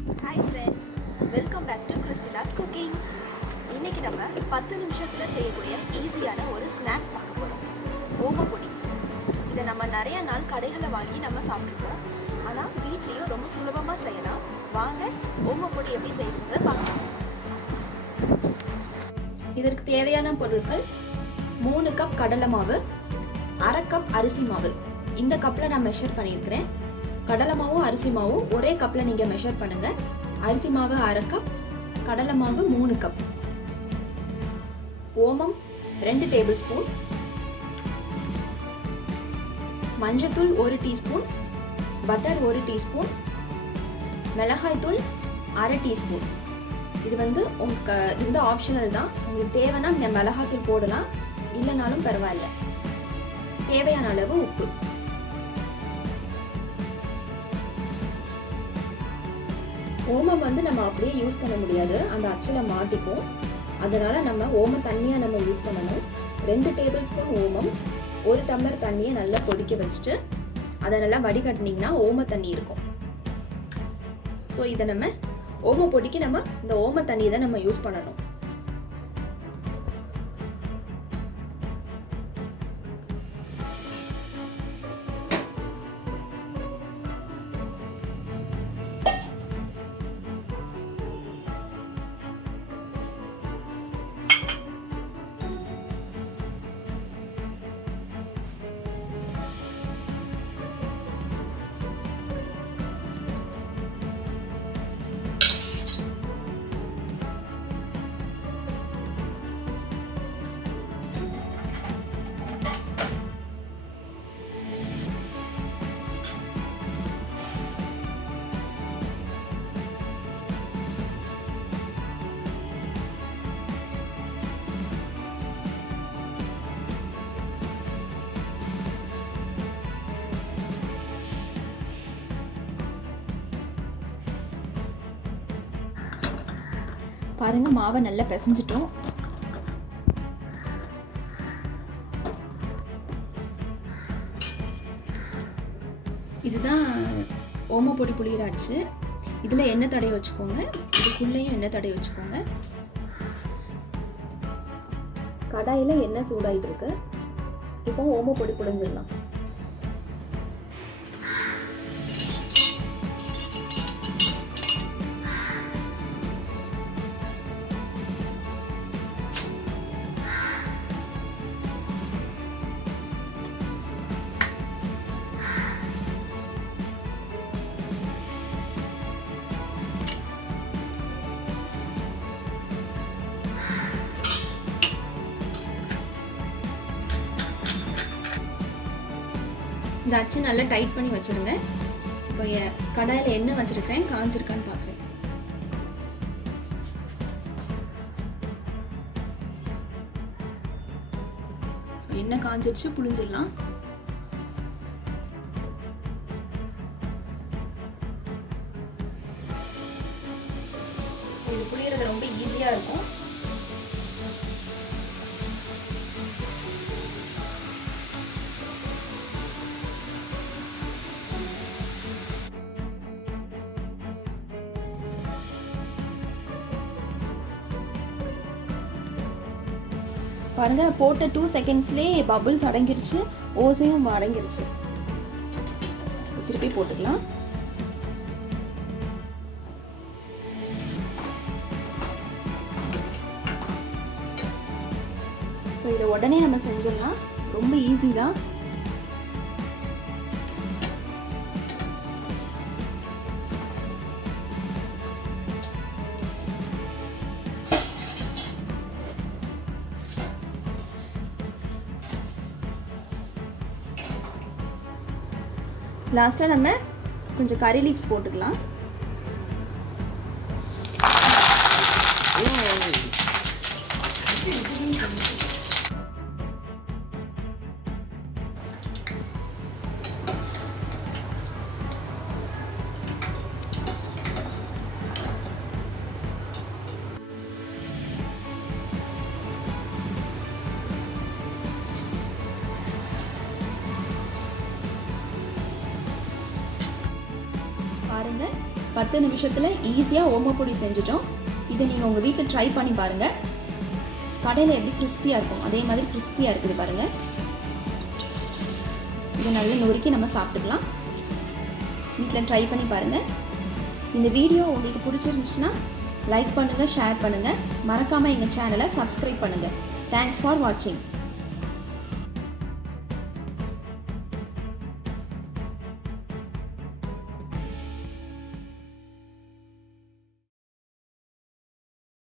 Hi friends, welcome back to Christina's cooking. இன்றைக்கி நம்ம 10 நிமிஷத்தில் செய்யக்கூடிய ஈஸியான ஒரு ஸ்நாக் பார்க்க போகிறோம். ஓமப்பொடி. இதை நம்ம நிறைய நாள் கடைகளில் வாங்கி நம்ம சாப்பிட்ருக்கோம். ஆனால் வீட்லேயும் ரொம்ப சுலபமாக செய்யலாம். வாங்க ஓமப்பொடி எப்படி செய்யணுங்கிறத பார்க்கலாம். இதற்கு தேவையான பொருட்கள் 3 கப் கடலை மாவு, 1/2 கப் அரிசி மாவு. இந்த கப்பில் நான் மெஷர் பண்ணியிருக்கிறேன். கடலை மாவும் அரிசி மாவும் ஒரே கப்பில் நீங்கள் மெஷர் பண்ணுங்கள். அரிசி மாவு 1/2 கப், கடலை மாவு 3 கப். ஓமம் 2 டேபிள் ஸ்பூன், மஞ்சத்தூள் 1 டீஸ்பூன், பட்டர் 1 டீஸ்பூன், மிளகாய்த்தூள் 1/2 டீஸ்பூன். இது உங்களுக்கு ஆப்ஷனல் தான். உங்களுக்கு தேவைன்னா நீங்கள் மிளகாய்த்தூள் போடலாம், இல்லைனாலும் பரவாயில்ல. தேவையான அளவு உப்பு. ஓமம் நம்ம அப்படியே யூஸ் பண்ண முடியாது, அந்த அச்சில் மாட்டிக்கும். அதனால நம்ம ஓம தண்ணியாக நம்ம யூஸ் பண்ணணும். 2 டேபிள் ஸ்பூன் ஓமம், 1 டம்ளர் தண்ணியை நல்லா கொதிக்க வச்சுட்டு அதை நல்லா வடிகட்டினீங்கன்னா ஓம தண்ணி இருக்கும். ஸோ இதை நம்ம ஓம பொடிக்கு இந்த ஓம தண்ணியை தான் நம்ம யூஸ் பண்ணணும். பாருங்க, மாவை நல்லா பிசைஞ்சிட்டோம். இதுதான் ஓமப்பொடி புளியராச்சு. இதில் எண்ணெய் தடவை வச்சுக்கோங்க, இதுக்குள்ளேயும் எண்ணெய் தடவை வச்சுக்கோங்க. கடாயில் எண்ணெய் சூடாயிட்டு இருக்கு. இப்போ ஓமப்பொடி புழிஞ்சிடலாம். இந்த அச்சு நல்லா டைட் பண்ணி வச்சுருங்க. இப்போ கடாயில் எண்ணெய் வச்சுருக்கிறேன், காஞ்சிருக்கான்னு பார்க்குறேன். ஸோ எண்ணெய் காஞ்சிருச்சு, புழிஞ்சிடலாம். இது புளியறது ரொம்ப ஈஸியாக இருக்கும். பாருங்க, போட்ட 2 செகண்ட்ஸ்லேயே பபிள்ஸ் அடங்கிருச்சு, ஓசையும் அடங்கிருச்சு. திருப்பி போட்டுக்கலாம். ஸோ இதை உடனே நம்ம செஞ்சிடலாம், ரொம்ப ஈஸி தான். லாஸ்ட்டாக நம்ம கொஞ்சம் கறி லீவ்ஸ் போட்டுக்கலாம். பாருங்க, 10 நிமிஷத்தில் ஈஸியாக ஓமப்பொடி செஞ்சுட்டோம். இதை நீங்கள் உங்கள் வீட்டில் ட்ரை பண்ணி பாருங்கள். கடையில் எப்படி கிறிஸ்பியாக இருக்கும் அதே மாதிரி கிறிஸ்பியாக இருக்குது பாருங்கள். இதை நல்லா நொறுக்கி நம்ம சாப்பிட்டுக்கலாம். வீட்டில் ட்ரை பண்ணி பாருங்கள். இந்த வீடியோ உங்களுக்கு பிடிச்சிருந்துச்சுன்னா லைக் பண்ணுங்கள், ஷேர் பண்ணுங்கள். மறக்காமல் எங்கள் சேனலை சப்ஸ்கிரைப் பண்ணுங்கள். தேங்க்ஸ் ஃபார் வாட்சிங்.